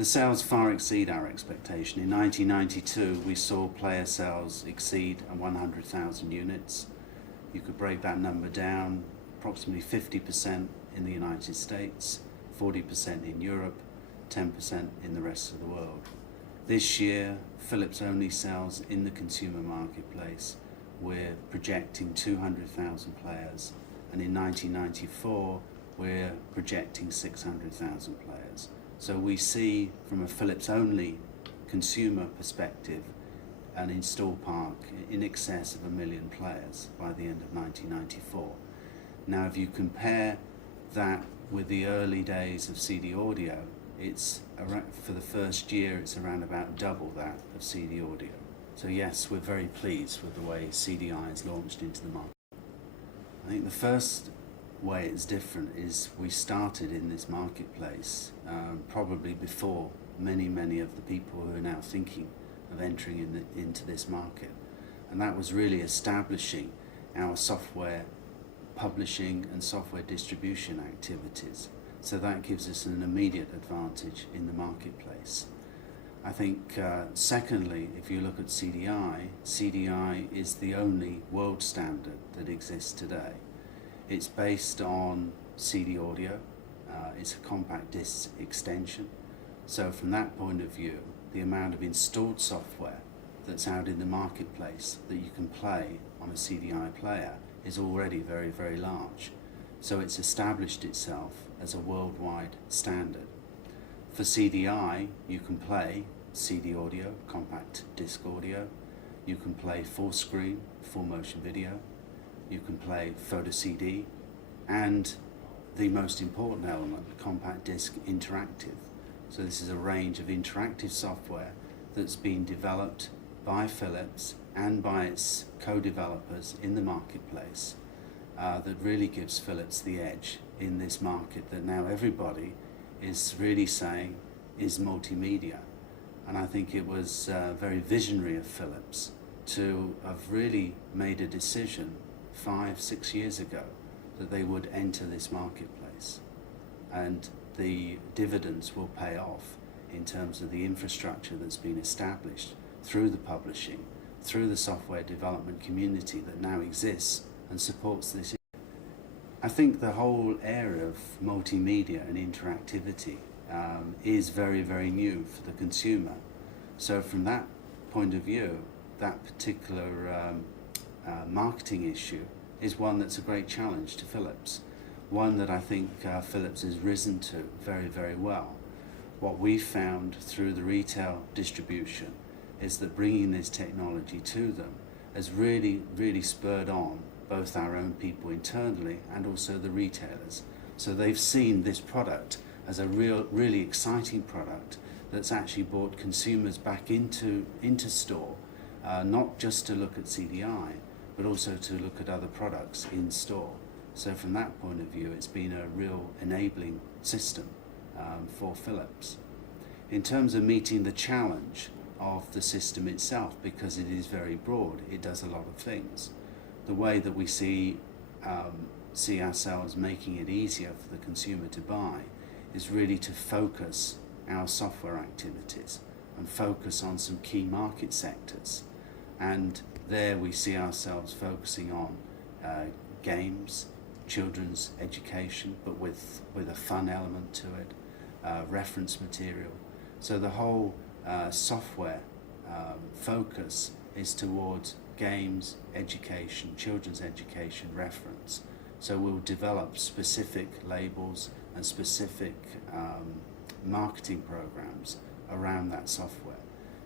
The sales far exceed our expectation. In 1992, we saw player sales exceed 100,000 units. You could break that number down, approximately 50% in the United States, 40% in Europe, 10% in the rest of the world. This year, Philips only sells in the consumer marketplace. We're projecting 200,000 players, and in 1994, we're projecting 600,000 players. So we see, from a Philips-only consumer perspective, an install park in excess of 1 million players by the end of 1994. Now, if you compare that with the early days of CD audio, it's for the first year, it's around about double that of CD audio. So yes, we're very pleased with the way CDI is launched into the market. I think the first way it's different is we started in this marketplace probably before many of the people who are now thinking of entering into this market, and that was really establishing our software publishing and software distribution activities. So that gives us an immediate advantage in the marketplace. I think secondly, if you look at CDI is the only world standard that exists today. It's based on CD audio, it's a compact disc extension. So from that point of view, the amount of installed software that's out in the marketplace that you can play on a CDI player is already very large. So it's established itself as a worldwide standard. For CDI, you can play CD audio, compact disc audio, you can play full screen, full motion video, you can play photo CD, and the most important element, compact disc interactive. So this is a range of interactive software that's been developed by Philips and by its co-developers in the marketplace that really gives Philips the edge in this market that now everybody is really saying is multimedia. And I think it was very visionary of Philips to have really made a decision 5-6 years ago that they would enter this marketplace, and the dividends will pay off in terms of the infrastructure that's been established through the publishing, through the software development community that now exists and supports this. I think the whole area of multimedia and interactivity is very new for the consumer. So from that point of view, that particular marketing issue is one that's a great challenge to Philips, one that I think Philips has risen to very well. What we've found through the retail distribution is that bringing this technology to them has really spurred on both our own people internally and also the retailers. So they've seen this product as a really exciting product that's actually brought consumers back into store, not just to look at CDI, but also to look at other products in store. So from that point of view, it's been a real enabling system for Philips. In terms of meeting the challenge of the system itself, because it is very broad, it does a lot of things. The way that we see ourselves making it easier for the consumer to buy is really to focus our software activities and focus on some key market sectors. And there we see ourselves focusing on games, children's education, but with a fun element to it, reference material. So the whole software focus is towards games, education, children's education, reference. So we'll develop specific labels and specific marketing programs around that software.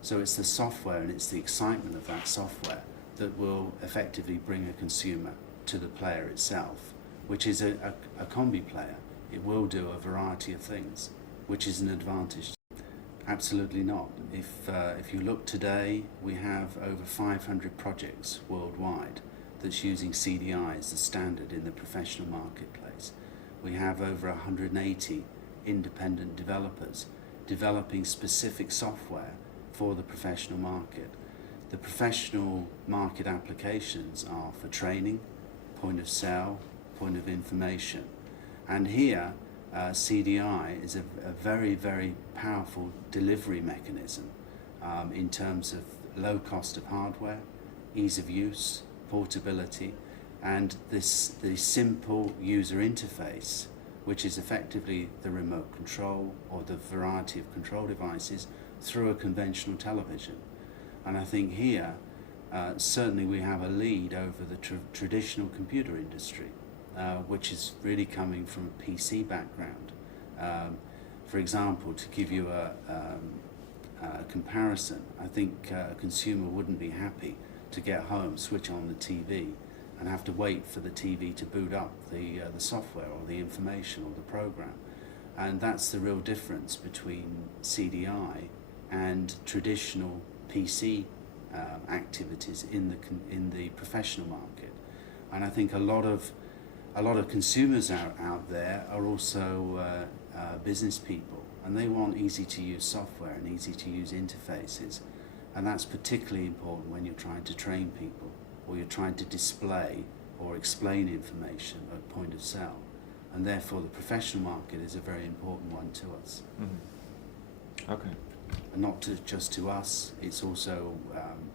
So it's the software and it's the excitement of that software that will effectively bring a consumer to the player itself, which is a combi player. It will do a variety of things, which is an advantage. Absolutely not. If you look today, we have over 500 projects worldwide that's using CDI as the standard in the professional marketplace. We have over 180 independent developers developing specific software for the professional market. The professional market applications are for training, point of sale, point of information. And here, CDI is a very, very powerful delivery mechanism in terms of low cost of hardware, ease of use, portability, and the simple user interface, which is effectively the remote control or the variety of control devices through a conventional television. And I think here, certainly we have a lead over the traditional computer industry, which is really coming from a PC background. For example, to give you a comparison, I think a consumer wouldn't be happy to get home, switch on the TV, and have to wait for the TV to boot up the software or the information or the program. And that's the real difference between CDI and traditional PC activities in the professional market. And I think a lot of consumers out there are also business people, and they want easy to use software and easy to use interfaces. And that's particularly important when you're trying to train people, or you're trying to display or explain information at point of sale. And therefore the professional market is a very important one to us. Mm-hmm. Okay. And not just to us, it's also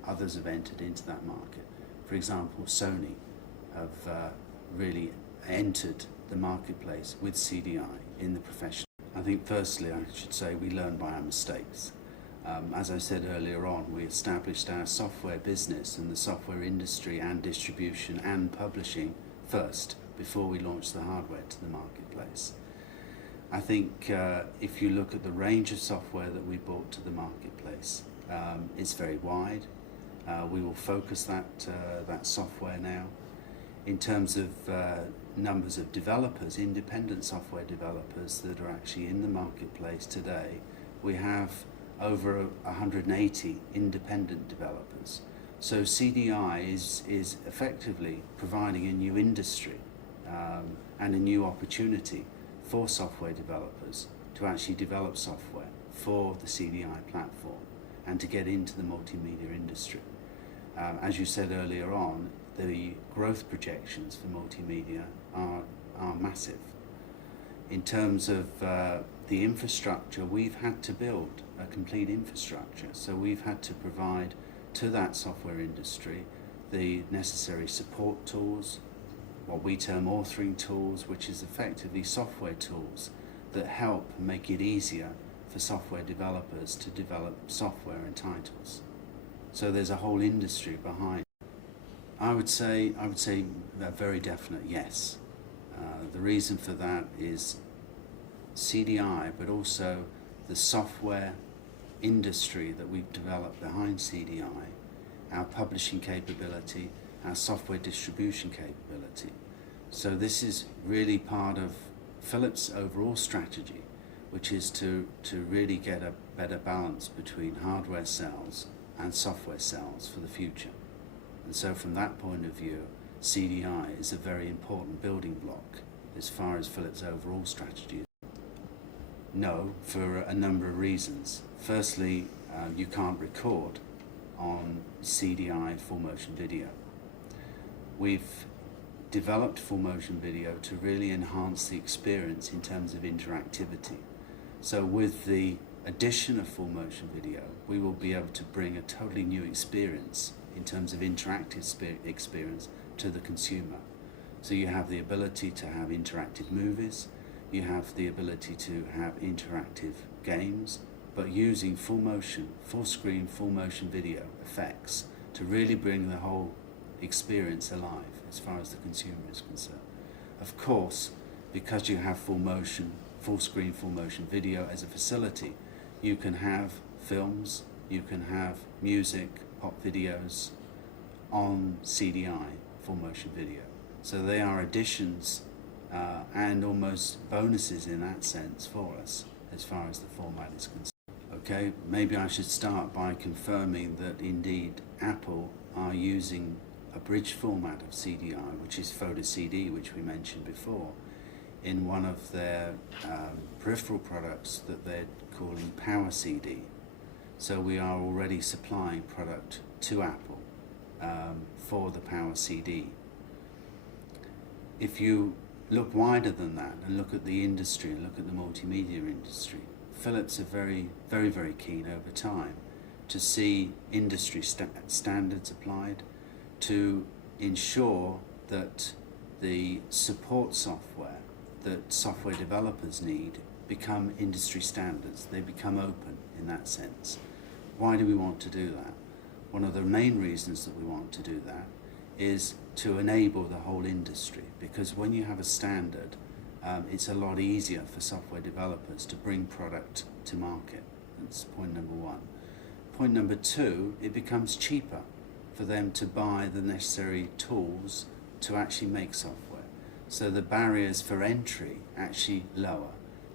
others have entered into that market. For example, Sony have really entered the marketplace with CDI in the professional. I think firstly I should say we learn by our mistakes. As I said earlier on, we established our software business and the software industry and distribution and publishing first before we launched the hardware to the marketplace. I think if you look at the range of software that we brought to the marketplace, it's very wide. We will focus that software now. In terms of numbers of developers, independent software developers that are actually in the marketplace today, we have over 180 independent developers. So CDI is effectively providing a new industry and a new opportunity for software developers to actually develop software for the CDI platform and to get into the multimedia industry. As you said earlier on, the growth projections for multimedia are massive. In terms of the infrastructure, we've had to build a complete infrastructure. So we've had to provide to that software industry the necessary support tools, what we term authoring tools, which is effectively software tools that help make it easier for software developers to develop software and titles. So there's a whole industry behind. I would say a very definite yes. The reason for that is CDI, but also the software industry that we've developed behind CDI, our publishing capability, our software distribution capability. So this is really part of Philips' overall strategy, which is to really get a better balance between hardware sales and software sales for the future. And so from that point of view, CDI is a very important building block as far as Philips' overall strategy. No, for a number of reasons. Firstly, you can't record on CDI full motion video. We've developed full motion video to really enhance the experience in terms of interactivity. So with the addition of full motion video, we will be able to bring a totally new experience in terms of interactive experience to the consumer. So you have the ability to have interactive movies, you have the ability to have interactive games, but using full motion, full screen, full motion video effects to really bring the whole experience alive as far as the consumer is concerned. Of course, because you have full motion, full screen, full motion video as a facility, you can have films, you can have music, pop videos on CDI full motion video. So they are additions and almost bonuses in that sense for us as far as the format is concerned. Okay, maybe I should start by confirming that indeed Apple are using a bridge format of CDI, which is Photo CD, which we mentioned before, in one of their peripheral products that they're calling Power CD. So we are already supplying product to Apple for the Power CD. If you look wider than that and look at the industry and look at the multimedia industry, Philips are very, very, very keen over time to see industry standards applied, to ensure that the support software that software developers need become industry standards. They become open in that sense. Why do we want to do that? One of the main reasons that we want to do that is to enable the whole industry, because when you have a standard, it's a lot easier for software developers to bring product to market. That's point number one. Point number two, it becomes cheaper for them to buy the necessary tools to actually make software. So the barriers for entry actually lower.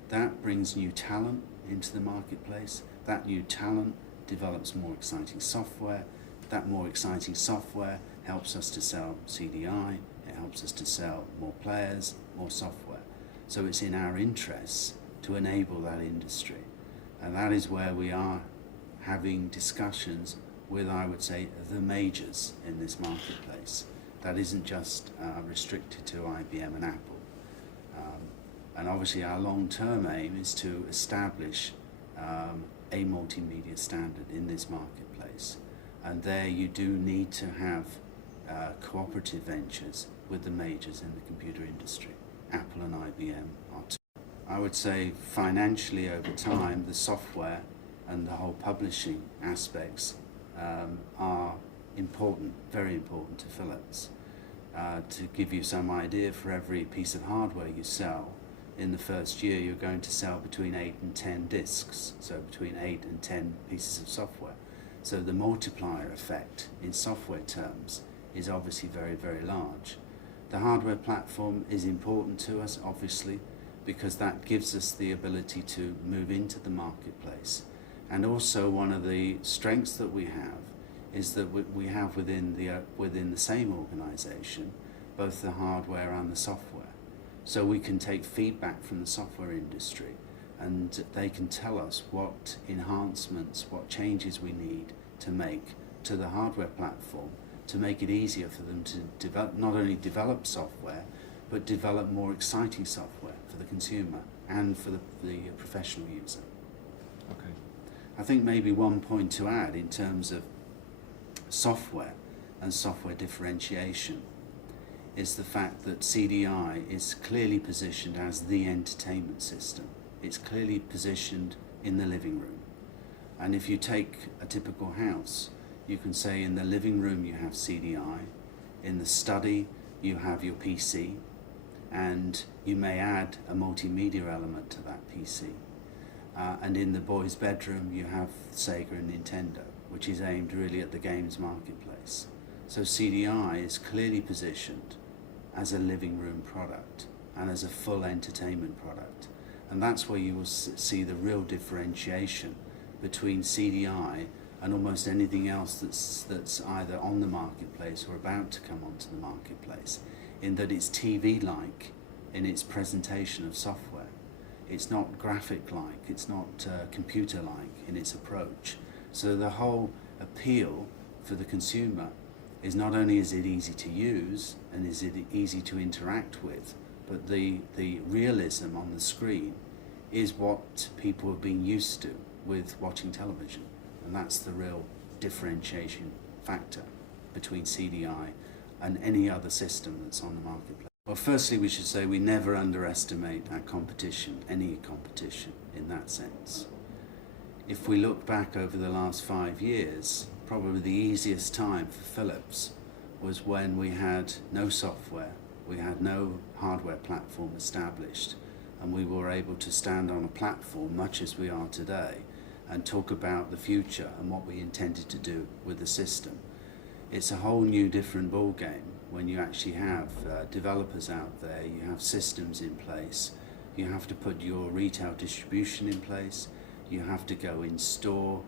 That brings new talent into the marketplace. That new talent develops more exciting software. That more exciting software helps us to sell CDI. It helps us to sell more players, more software. So it's in our interests to enable that industry. And that is where we are having discussions with, I would say, the majors in this marketplace. That isn't just restricted to IBM and Apple. And obviously our long-term aim is to establish a multimedia standard in this marketplace. And there you do need to have cooperative ventures with the majors in the computer industry. Apple and IBM are two. I would say financially over time, the software and the whole publishing aspects are important, very important to Philips. To give you some idea, for every piece of hardware you sell, in the first year you're going to sell between 8 and 10 discs, so between 8 and 10 pieces of software. So the multiplier effect in software terms is obviously very, very large. The hardware platform is important to us, obviously, because that gives us the ability to move into the marketplace. And also one of the strengths that we have is that we have within the same organization both the hardware and the software. So we can take feedback from the software industry and they can tell us what enhancements, what changes we need to make to the hardware platform to make it easier for them to develop, not only develop software, but develop more exciting software for the consumer and for the professional user. Okay. I think maybe one point to add in terms of software and software differentiation is the fact that CDI is clearly positioned as the entertainment system. It's clearly positioned in the living room. And if you take a typical house, you can say in the living room you have CDI, in the study you have your PC, and you may add a multimedia element to that PC. And in the boys' bedroom you have Sega and Nintendo, which is aimed really at the games marketplace. So CDI is clearly positioned as a living room product and as a full entertainment product. And that's where you will see the real differentiation between CDI and almost anything else that's either on the marketplace or about to come onto the marketplace, in that it's TV-like in its presentation of software. It's not graphic-like, it's not computer-like in its approach. So the whole appeal for the consumer is not only is it easy to use and is it easy to interact with, but the realism on the screen is what people have been used to with watching television. And that's the real differentiation factor between CDI and any other system that's on the marketplace. Well, firstly, we should say we never underestimate our competition, any competition in that sense. If we look back over the last 5 years, probably the easiest time for Philips was when we had no software, we had no hardware platform established, and we were able to stand on a platform, much as we are today, and talk about the future and what we intended to do with the system. It's a whole new different ball game when you actually have developers out there, you have systems in place, you have to put your retail distribution in place, you have to go in store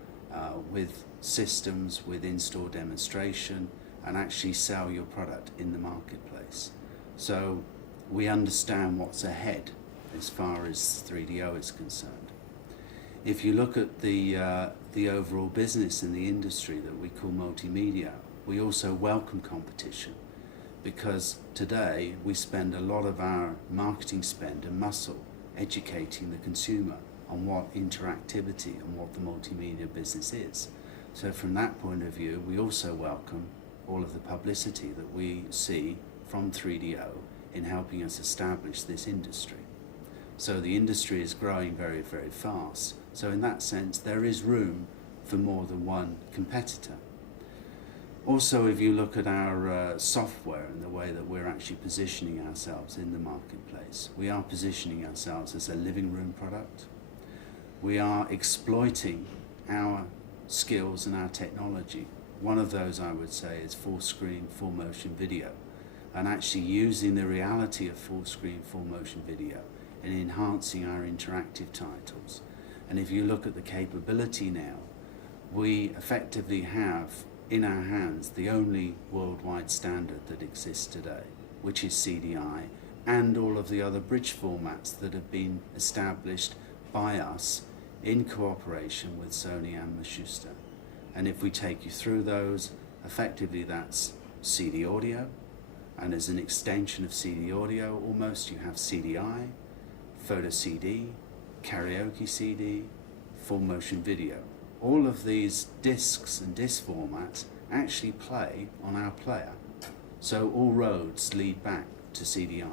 with systems, with in-store demonstration, and actually sell your product in the marketplace. So we understand what's ahead as far as 3DO is concerned. If you look at the overall business in the industry that we call multimedia, we also welcome competition, because today we spend a lot of our marketing spend and muscle educating the consumer on what interactivity and what the multimedia business is. So from that point of view, we also welcome all of the publicity that we see from 3DO in helping us establish this industry. So the industry is growing very, very fast. So in that sense, there is room for more than one competitor. Also, if you look at our software and the way that we're actually positioning ourselves in the marketplace, we are positioning ourselves as a living room product. We are exploiting our skills and our technology. One of those, I would say, is full screen, full motion video, and actually using the reality of full screen, full motion video and enhancing our interactive titles. And if you look at the capability now, we effectively have in our hands the only worldwide standard that exists today, which is CDI, and all of the other bridge formats that have been established by us in cooperation with Sony and Schuster. And if we take you through those, effectively that's CD audio, and as an extension of CD audio almost, you have CDI, photo CD, karaoke CD, full motion video. All of these discs and disc formats actually play on our player. So all roads lead back to CDI.